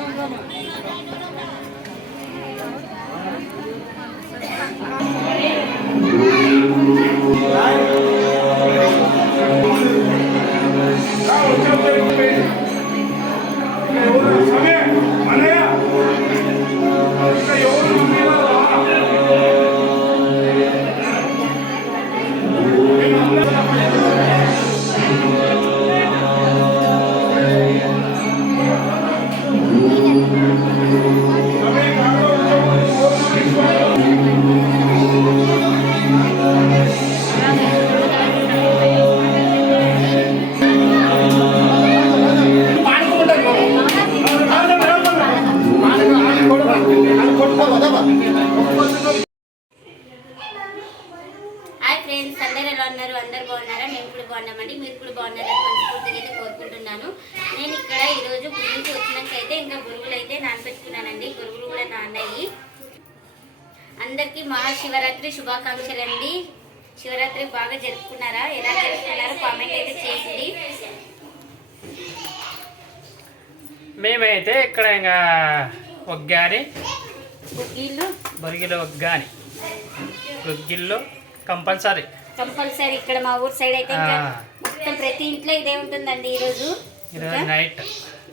Thank you. Hi friends అందరు ఎలా ఉన్నారు? అందరు బాగున్నారా? మేము ఇప్పుడు బాగున్నామండి. మీరు కూడా బాగున్నారని మనస్ఫూర్తిగా అయితే కోరుకుంటున్నాను. నేను ఇక్కడ ఈరోజు గురించి నుంచి ఇంకా గురుగులు అయితే నానపెట్టుకున్నానండి గురుగులు కూడా నాన్నాయి. అందరికీ మహాశివరాత్రి శుభాకాంక్షలు అండి. శివరాత్రి బాగా జరుపుకున్నారా? ఎలా జరుపుకున్నారో కామెంట్ అయితే చేయండి. మేమైతే ఇక్కడ ఇంకా ఒగ్గాని గుగ్గిళ్ళు బొరిగిలో ఒగ్గాని గుగ్గిల్లో కంపల్సరీ. కంపల్సరీ ఇక్కడ మా ఊరు సైడ్ అయితే ఇంకా. మొత్తం ప్రతి ఇంట్లో ఇదే ఉంటుందండి ఈరోజు. ఈరోజు నైట్.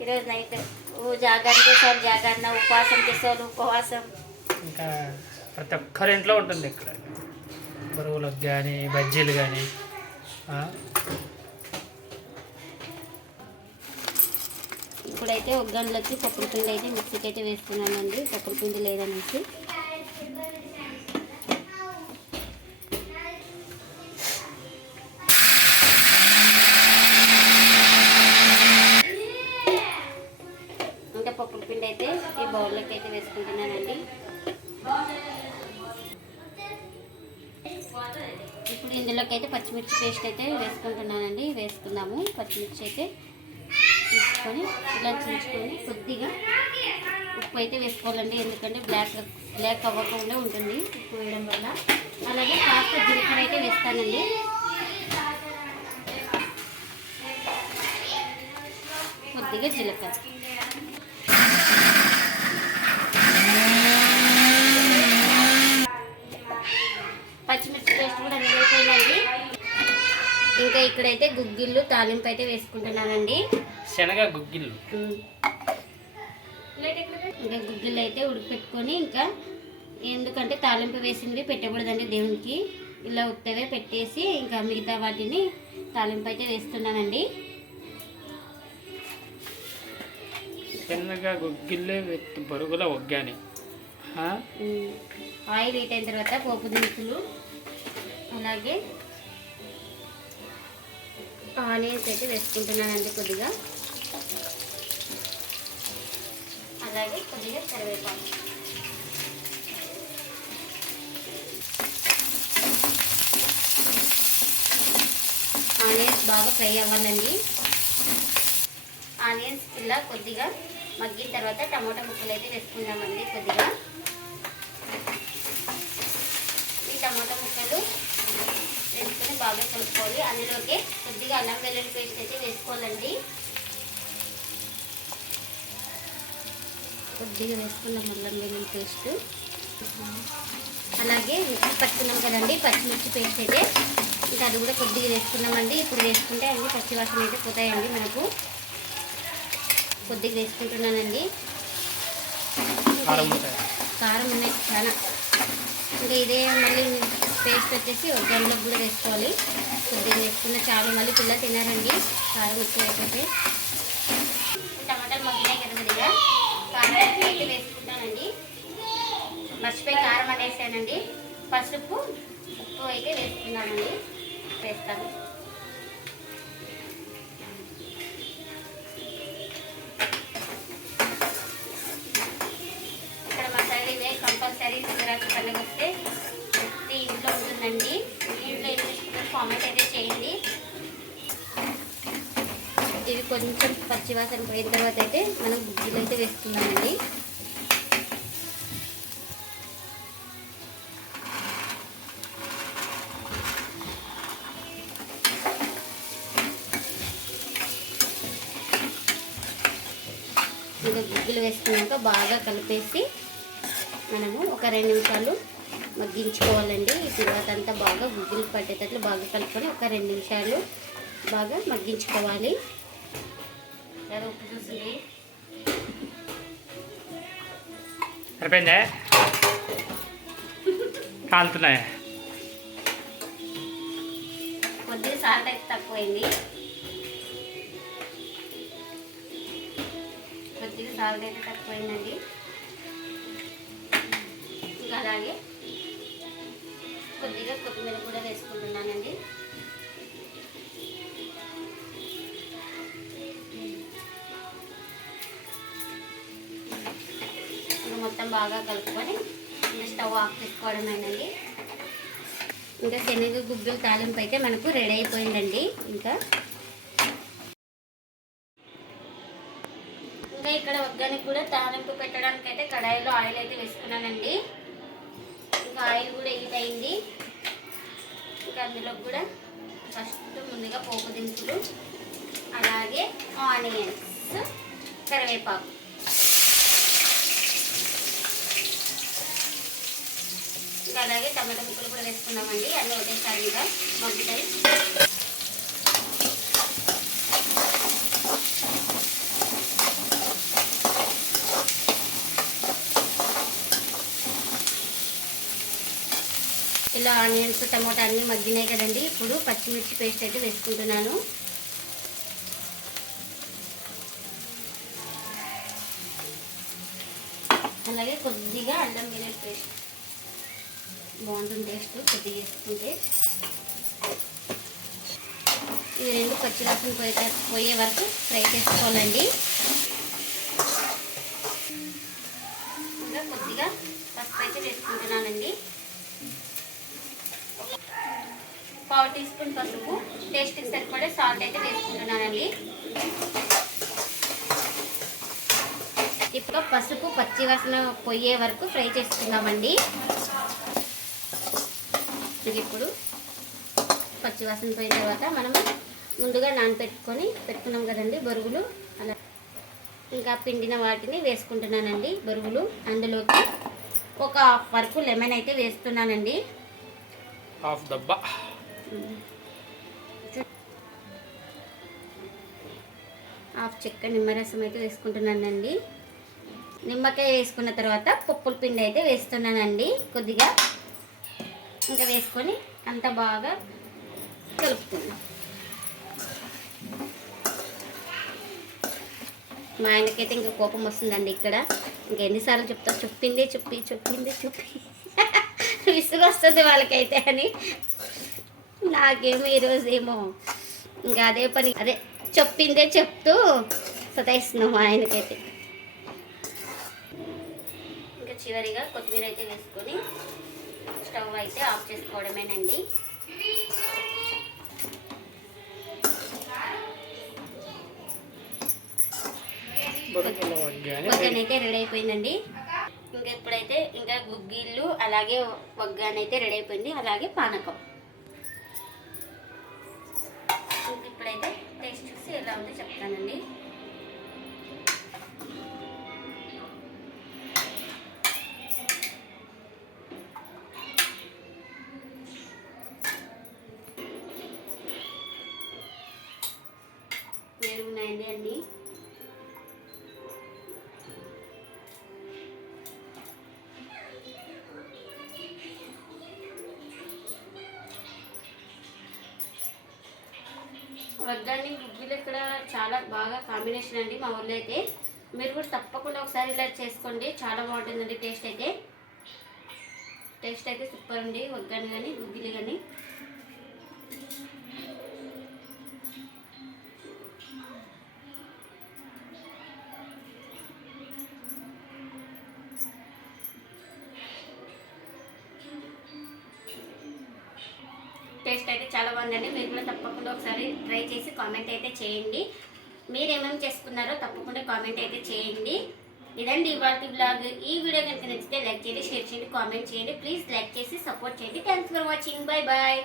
ఈరోజు నైట్. ఓ జాగరణ చేసేవాళ్ళు జాగరణ ఉపవాసం చేసేవాళ్ళు ఉపవాసం. ఇంకా ప్రతి ఒక్కరి ఇంట్లో ఉంటుంది ఇక్కడ. బరువులకు కానీ బజ్జీలు కానీ ఇప్పుడైతే ఒగ్గండ్లకి పప్పుల పిండి అయితే మిక్సీకి అయితే వేస్తున్నానండి. పప్పుల పిండి లేదనేసి. ఇంకా పప్పుల పిండి అయితే ఈ బౌల్లోకి అయితే వేసుకుంటున్నానండి. ఇప్పుడు ఇందులోకి అయితే పచ్చిమిర్చి పేస్ట్ అయితే వేసుకుంటున్నానండి. వేసుకుందాము. పచ్చిమిర్చి అయితే తీసుకొని ఇలా చించుకొని కొద్దిగా ఉప్పు అయితే వేసుకోవాలండి. ఎందుకంటే బ్లాక్ బ్లాక్ అవ్వకుండా ఉంటుంది ఉప్పు వేయడం వల్ల. అలాగే కాస్త జీలకర్ర అయితే వేస్తానండి. కొద్దిగా జీలకర్ర. పచ్చిమిర్చి పేస్ట్ కూడా రెడీ అయిపోయిందండి. ఇంకా ఇక్కడైతే గుగ్గిళ్ళు తాలింపు అయితే వేసుకుంటున్నానండి. శనగ గుగ్గిళ్ళు. ఇంకా గుగ్గిళ్ళు అయితే ఉడికిపెట్టుకొని ఇంకా ఎందుకంటే తాలింపు వేసింది పెట్టకూడదండి దేవునికి. ఇలా ఉత్తవే పెట్టేసి ఇంకా మిగతా వాటిని తాలింపు అయితే వేస్తున్నానండి. శనగ గుగ్గిళ్ళే బరుగుల ఒగ్గాని. ఆయిల్ హీట్ అయిన తర్వాత పోపు దినుసులు అలాగే ఆనియన్స్ అయితే వేసుకుంటున్నానండి కొద్దిగా. అలాగే కొద్దిగా కరివేపాకు. ఆనియన్స్ బాగా ఫ్రై అవ్వాలండి. ఆనియన్స్ ఇలా కొద్దిగా మగ్గిన తర్వాత టమాటా ముక్కలు అయితే వేసుకుందామండి కొద్దిగా. ఈ టమాటా ముక్కలు వేసుకొని బాగా కలుపుకోవాలి. అందులోకి కొద్దిగా అల్లం వెల్లుల్లి పేస్ట్ అయితే వేసుకోవాలండి. కొద్దిగా వేసుకున్నాం అల్లం వెల్లుల్లి పేస్ట్. అలాగే మిక్సీ పట్టుకున్నాం కదండి పచ్చిమిర్చి పేస్ట్ అయితే. ఇంకా అది కూడా కొద్దిగా వేసుకున్నామండి. ఇప్పుడు వేసుకుంటే అన్ని పచ్చివాసన అయితే పోతాయండి మనకు. కొద్దిగా వేసుకుంటున్నానండి. కారం ఉన్నాయి చాలా ఇంకా ఇదే మళ్ళీ పేస్ట్ వచ్చేసి ఒగ్గంలోకి కూడా వేసుకోవాలి. కొద్దిగా వేసుకున్న చాలు. మళ్ళీ పిల్లలు తినారండి కారం ఎక్కువ అయిపోతే టమాటాలు మగ్గినాయి కదా కొద్దిగా అయితే వేసుకుంటానండి మర్చిపోయి కారం అనేసానండి. పసుపు ఉప్పు అయితే వేసుకున్నానండి. వేస్తాను. ఇక్కడ మా సైడ్ ఇవే కంపల్సరీ శివరాత్రి పండుగ వస్తే ప్రతి ఇంట్లో ఉంటుందండి మీ ఇంట్లో ఏం చేసుకుంటారు కామెంట్ అయితే చేయండి ఇవి కొంచెం పచ్చివాసన పోయిన తర్వాత అయితే మనం గుజ్జులు అయితే వేసుకుందామండి. ఇంకా గుగ్గిలు వేసుకున్నాక బాగా కలిపేసి మనము ఒక రెండు నిమిషాలు మగ్గించుకోవాలండి. ఈ తర్వాత అంతా బాగా గుగ్గులు పట్టేటట్లు బాగా కలుపుకొని ఒక రెండు నిమిషాలు బాగా మగ్గించుకోవాలి. లేదా ఉప్పు చూసింది సరిపోయిందే? కాలుతున్నాయి? కొద్దిగా సాల్ట్ అయితే తక్కువైంది. కొద్దిగా సాల్ట్ అయితే తక్కువైందండి. ఇంకా అలాగే కొద్దిగా కొత్తిమీర కూడా వేసుకుంటున్నానండి. మొత్తం బాగా కలుపుకొని ఇంకా స్టవ్ ఆఫ్ చేసుకోవడమేనండి. ఇంకా శనగ గుగ్గిల తాలింపు అయితే మనకు రెడీ అయిపోయిందండి. ఇంకా ఇంకా ఇక్కడ ఒగ్గానికి కూడా తాలింపు పెట్టడానికి అయితే కడాయిలో ఆయిల్ అయితే వేసుకున్నానండి. ఇంకా ఆయిల్ కూడా హీట్ అయింది ఇంకా అందులో కూడా ఫస్ట్ ముందుగా పోపు దినుసులు అలాగే ఆనియన్స్ కరివేపాకు. ఇంకా అలాగే టమాటా ముక్కలు కూడా వేసుకున్నామండి. అన్నీ ఒకేసారిగా మగ్గుతాయి. ఇలా ఆనియన్స్ టమాటా అన్నీ మగ్గినాయి కదండి. ఇప్పుడు పచ్చిమిర్చి పేస్ట్ అయితే వేసుకుంటున్నాను. అలాగే కొద్దిగా అల్లం వెల్లుల్లి పేస్ట్. బాగుంటుంది టేస్ట్ కొద్దిగా వేసుకుంటే. ఇవి రెండు పచ్చివాసన పోయే పోయే వరకు ఫ్రై చేసుకోవాలండి. ఇంకా కొద్దిగా పసుపు అయితే వేసుకుంటున్నానండి. పావు టీ స్పూన్ పసుపు టేస్ట్కి సరిపడే సాల్ట్ అయితే వేసుకుంటున్నానండి. ఇప్పుడు పసుపు పచ్చి వాసన పోయే వరకు ఫ్రై చేసుకుందామండి. ఇది ఇప్పుడు పచ్చి వాసన పోయిన తర్వాత మనం ముందుగా నానబెట్టుకొని పెట్టుకున్నాం కదండి బొరుగులు అలా ఇంకా పిండిన వాటిని వేసుకుంటున్నానండి బొరుగులు అందులోకి ఒక హాఫ్ వరకు లెమన్ అయితే వేస్తున్నానండి. హాఫ్ డబ్బా. హాఫ్ చెక్క నిమ్మరసం అయితే వేసుకుంటున్నానండి. నిమ్మకాయ వేసుకున్న తర్వాత పప్పుల పిండి అయితే వేస్తున్నానండి కొద్దిగా. ఇంకా వేసుకొని అంత బాగా కలుపుతున్నాం మా ఆయనకైతే ఇంకా కోపం వస్తుందండి ఇక్కడ. ఇంకా ఎన్నిసార్లు చెప్తా చెప్పిందే చెప్పి చెప్పిందే చెప్పి. విసుగు వస్తుంది వాళ్ళకైతే అని. నాకేమో ఈరోజు ఏమో ఇంకా అదే పని అదే చెప్పిందే చెప్తూ సతాయిస్తున్నాం మా ఆయనకైతే. ఇంకా చివరిగా కొత్తిమీర అయితే వేసుకొని స్టవ్ అయితే ఆఫ్ చేసుకోవడమేనండి. వగ్గానైతే రెడీ. అయిపోయిందండి ఇంకా ఇప్పుడైతే ఇంకా గుగ్గిళ్ళు అలాగే వగ్గానైతే రెడీ అయిపోయింది అలాగే పానకం. ఇంక ఇప్పుడైతే టేస్ట్ చూసి ఎలా ఉందో చెప్తానండి. వడ్డాన్ని గుగ్గిలు ఇక్కడ చాలా బాగా కాంబినేషన్ అండి మా ఊళ్ళో అయితే. మీరు కూడా తప్పకుండా ఒకసారి ఇలా చేసుకోండి. చాలా బాగుంటుందండి టేస్ట్ అయితే. టేస్ట్ అయితే సూపర్ అండి వగ్గాని కానీ గుగ్గిలు కానీ. టేస్ట్ అయితే చాలా బాగుందండి. మీరు కూడా తప్పకుండా ఒకసారి ట్రై చేసి కామెంట్ అయితే చేయండి. మీరు ఏమేమి చేసుకున్నారో తప్పకుండా కామెంట్ అయితే చేయండి. ఇదండి ఇవాళ బ్లాగ్ ఈ వీడియో కనుక నచ్చితే లైక్ చేయండి షేర్ చేయండి కామెంట్ చేయండి. ప్లీజ్ లైక్ చేసి సపోర్ట్ చేయండి. Thanks for watching bye bye